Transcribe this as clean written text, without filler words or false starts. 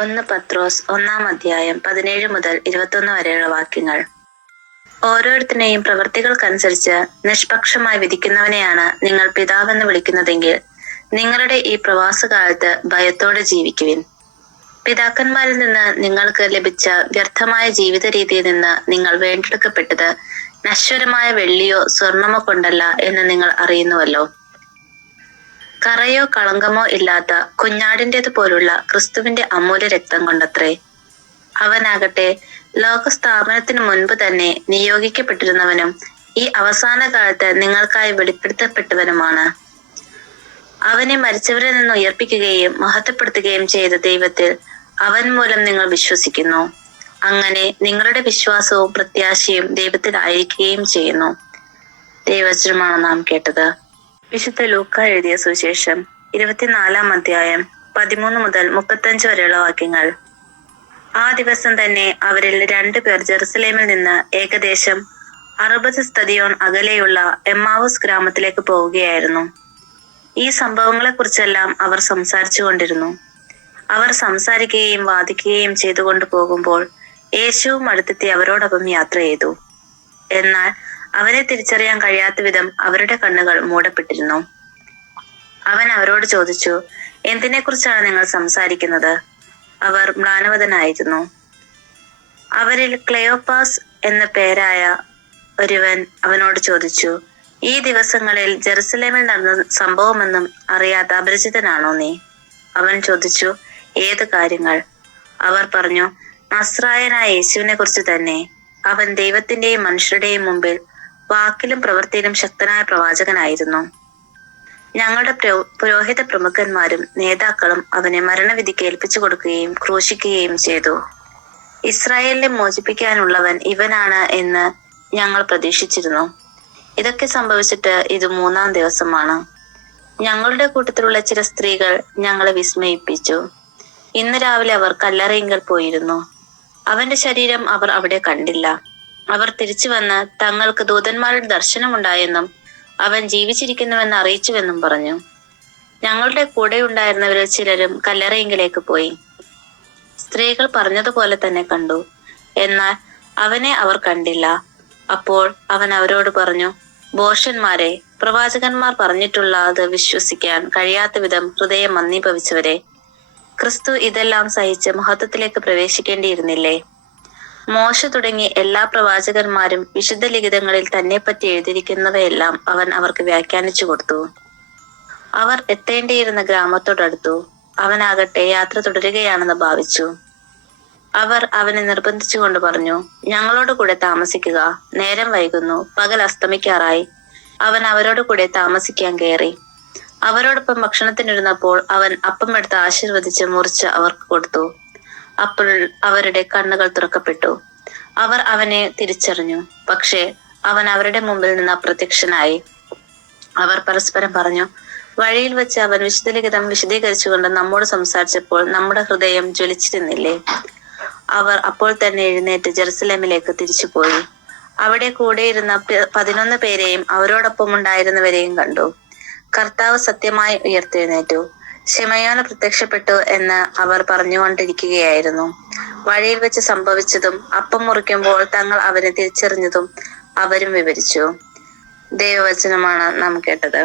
1 പത്രോസ് 1-ാം അധ്യായം 17 മുതൽ 21 വരെയുള്ള വാക്യങ്ങൾ. ഓരോരുത്തരെയും പ്രവൃത്തികൾക്കനുസരിച്ച് നിഷ്പക്ഷമായി വിധിക്കുന്നവനെയാണ് നിങ്ങൾ പിതാവെന്ന് വിളിക്കുന്നതെങ്കിൽ നിങ്ങളുടെ ഈ പ്രവാസകാലത്ത് ഭയത്തോടെ ജീവിക്കുവിൻ. പിതാക്കന്മാരിൽ നിന്ന് നിങ്ങൾക്ക് ലഭിച്ച വ്യർത്ഥമായ ജീവിത രീതിയിൽ നിന്ന് നിങ്ങൾ വീണ്ടെടുക്കപ്പെട്ടത് നശ്വരമായ വെള്ളിയോ സ്വർണമോ കൊണ്ടല്ല എന്ന് നിങ്ങൾ അറിയുന്നുവല്ലോ. കറയോ കളങ്കമോ ഇല്ലാത്ത കുഞ്ഞാടിൻ്റെത് പോലുള്ള ക്രിസ്തുവിന്റെ അമൂല്യ രക്തം കൊണ്ടത്രേ. അവനാകട്ടെ ലോകസ്ഥാപനത്തിനു മുൻപ് തന്നെ നിയോഗിക്കപ്പെട്ടിരുന്നവനും ഈ അവസാന കാലത്ത് നിങ്ങൾക്കായി വെളിപ്പെടുത്തപ്പെട്ടവനുമാണ്. അവനെ മരിച്ചവരിൽ നിന്ന് ഉയർപ്പിക്കുകയും മഹത്വപ്പെടുത്തുകയും ചെയ്ത ദൈവത്തിൽ അവൻ മൂലം നിങ്ങൾ വിശ്വസിക്കുന്നു. അങ്ങനെ നിങ്ങളുടെ വിശ്വാസവും പ്രത്യാശയും ദൈവത്തിലായിരിക്കുകയും ചെയ്യുന്നു. ദൈവവചനമാണ് നാം കേട്ടത്. വിശുദ്ധ ലൂക്കാ എഴുതിയ സുവിശേഷം 24-ാം അധ്യായം 13 മുതൽ 35 വരെയുള്ള വാക്യങ്ങൾ. ആ ദിവസം തന്നെ അവരിൽ 2 പേർ ജെറുസലേമിൽ നിന്ന് ഏകദേശം 60 സ്തദിയോൻ അകലെയുള്ള എമ്മാവുസ് ഗ്രാമത്തിലേക്ക് പോവുകയായിരുന്നു. ഈ സംഭവങ്ങളെക്കുറിച്ചെല്ലാം അവർ സംസാരിച്ചു കൊണ്ടിരുന്നു. അവർ സംസാരിക്കുകയും വാദിക്കുകയും ചെയ്തുകൊണ്ട് പോകുമ്പോൾ യേശുവും അടുത്തെത്തി അവരോടൊപ്പം യാത്ര ചെയ്തു. എന്നാൽ അവരെ തിരിച്ചറിയാൻ കഴിയാത്ത വിധം അവരുടെ കണ്ണുകൾ മൂടപ്പെട്ടിരുന്നു. അവൻ അവരോട് ചോദിച്ചു, എന്തിനെക്കുറിച്ചാണ് നിങ്ങൾ സംസാരിക്കുന്നത്? അവർ മ്ലാനവദനായിരുന്നു. അവരിൽ ക്ലെയോപ്പാസ് എന്ന പേരായ ഒരുവൻ അവനോട് ചോദിച്ചു, ഈ ദിവസങ്ങളിൽ ജെറുസലേമിൽ നടന്ന സംഭവമെന്നും അറിയാത്ത അപരിചിതനാണോ നീ? അവൻ ചോദിച്ചു, ഏത് കാര്യങ്ങൾ? അവർ പറഞ്ഞു, നസ്രായനായ യേശുവിനെ കുറിച്ച് തന്നെ. അവൻ ദൈവത്തിന്റെയും മനുഷ്യരുടെയും മുമ്പിൽ വാക്കിലും പ്രവൃത്തിയിലും ശക്തനായ പ്രവാചകനായിരുന്നു. ഞങ്ങളുടെ പുരോഹിത പ്രമുഖന്മാരും നേതാക്കളും അവനെ മരണവിധിക്ക് ഏൽപ്പിച്ചു കൊടുക്കുകയും ക്രൂശിക്കുകയും ചെയ്തു. ഇസ്രായേലിനെ മോചിപ്പിക്കാനുള്ളവൻ ഇവനാണ് എന്ന് ഞങ്ങൾ പ്രതീക്ഷിച്ചിരുന്നു. ഇതൊക്കെ സംഭവിച്ചിട്ട് ഇത് 3-ാം ദിവസമാണ്. ഞങ്ങളുടെ കൂട്ടത്തിലുള്ള ചില സ്ത്രീകൾ ഞങ്ങളെ വിസ്മയിപ്പിച്ചു. ഇന്ന് രാവിലെ അവർ കല്ലറയിങ്കൽ പോയിരുന്നു. അവന്റെ ശരീരം അവർ അവിടെ കണ്ടില്ല. അവർ തിരിച്ചു വന്ന് തങ്ങൾക്ക് ദൂതന്മാരുടെ ദർശനമുണ്ടായെന്നും അവൻ ജീവിച്ചിരിക്കുന്നുവെന്ന് അറിയിച്ചുവെന്നും പറഞ്ഞു. ഞങ്ങളുടെ കൂടെ ഉണ്ടായിരുന്നവരിൽ ചിലരും കല്ലറയിങ്കിലേക്ക് പോയി. സ്ത്രീകൾ പറഞ്ഞതുപോലെ തന്നെ കണ്ടു. എന്നാൽ അവനെ അവർ കണ്ടില്ല. അപ്പോൾ അവൻ അവരോട് പറഞ്ഞു, ഭോഷന്മാരെ, പ്രവാചകന്മാർ പറഞ്ഞിട്ടുള്ളത് വിശ്വസിക്കാൻ കഴിയാത്ത വിധം ഹൃദയം മന്ദീഭവിച്ചവരെ, ക്രിസ്തു ഇതെല്ലാം സഹിച്ച് മഹത്വത്തിലേക്ക് പ്രവേശിക്കേണ്ടിയിരുന്നില്ലേ? മോശ തുടങ്ങി എല്ലാ പ്രവാചകന്മാരും വിശുദ്ധ ലിഖിതങ്ങളിൽ തന്നെപ്പറ്റി എഴുതിയിരിക്കുന്നവയെല്ലാം അവൻ അവർക്ക് വ്യാഖ്യാനിച്ചു കൊടുത്തു. അവർ എത്തേണ്ടിയിരുന്ന ഗ്രാമത്തോടടുത്തു. അവനാകട്ടെ യാത്ര തുടരുകയാണെന്ന് ഭാവിച്ചു. അവർ അവനെ നിർബന്ധിച്ചുകൊണ്ട് പറഞ്ഞു, ഞങ്ങളോട് കൂടെ താമസിക്കുക, നേരം വൈകുന്നു, പകൽ അസ്തമിക്കാറായി. അവൻ അവരോട് കൂടെ താമസിക്കാൻ കയറി. അവരോടൊപ്പം ഭക്ഷണത്തിനിരുന്നപ്പോൾ അവൻ അപ്പം എടുത്ത് ആശീർവദിച്ച് മുറിച്ച് അവർക്ക് കൊടുത്തു. അപ്പോൾ അവരുടെ കണ്ണുകൾ തുറക്കപ്പെട്ടു. അവർ അവനെ തിരിച്ചറിഞ്ഞു. പക്ഷേ അവൻ അവരുടെ മുമ്പിൽ നിന്ന് അപ്രത്യക്ഷനായി. അവർ പരസ്പരം പറഞ്ഞു, വഴിയിൽ വെച്ച് അവൻ വിശുദ്ധലിഖിതം വിശദീകരിച്ചുകൊണ്ട് നമ്മോട് സംസാരിച്ചപ്പോൾ നമ്മുടെ ഹൃദയം ജ്വലിച്ചിരുന്നില്ലേ? അവർ അപ്പോൾ തന്നെ എഴുന്നേറ്റ് ജെറുസലേമിലേക്ക് തിരിച്ചുപോയി. അവിടെ കൂടെയിരുന്ന 11 പേരെയും അവരോടൊപ്പം ഉണ്ടായിരുന്നവരെയും കണ്ടു. കർത്താവ് സത്യമായി ഉയർത്തെഴുന്നേറ്റു, ശിമയോന് പ്രത്യക്ഷപ്പെട്ടു എന്ന് അവർ പറഞ്ഞുകൊണ്ടിരിക്കുകയായിരുന്നു. വഴിയിൽ വെച്ച് സംഭവിച്ചതും അപ്പം മുറിക്കുമ്പോൾ തങ്ങൾ അവനെ തിരിച്ചറിഞ്ഞതും അവരും വിവരിച്ചു. ദൈവവചനമാണ് നാം കേട്ടത്.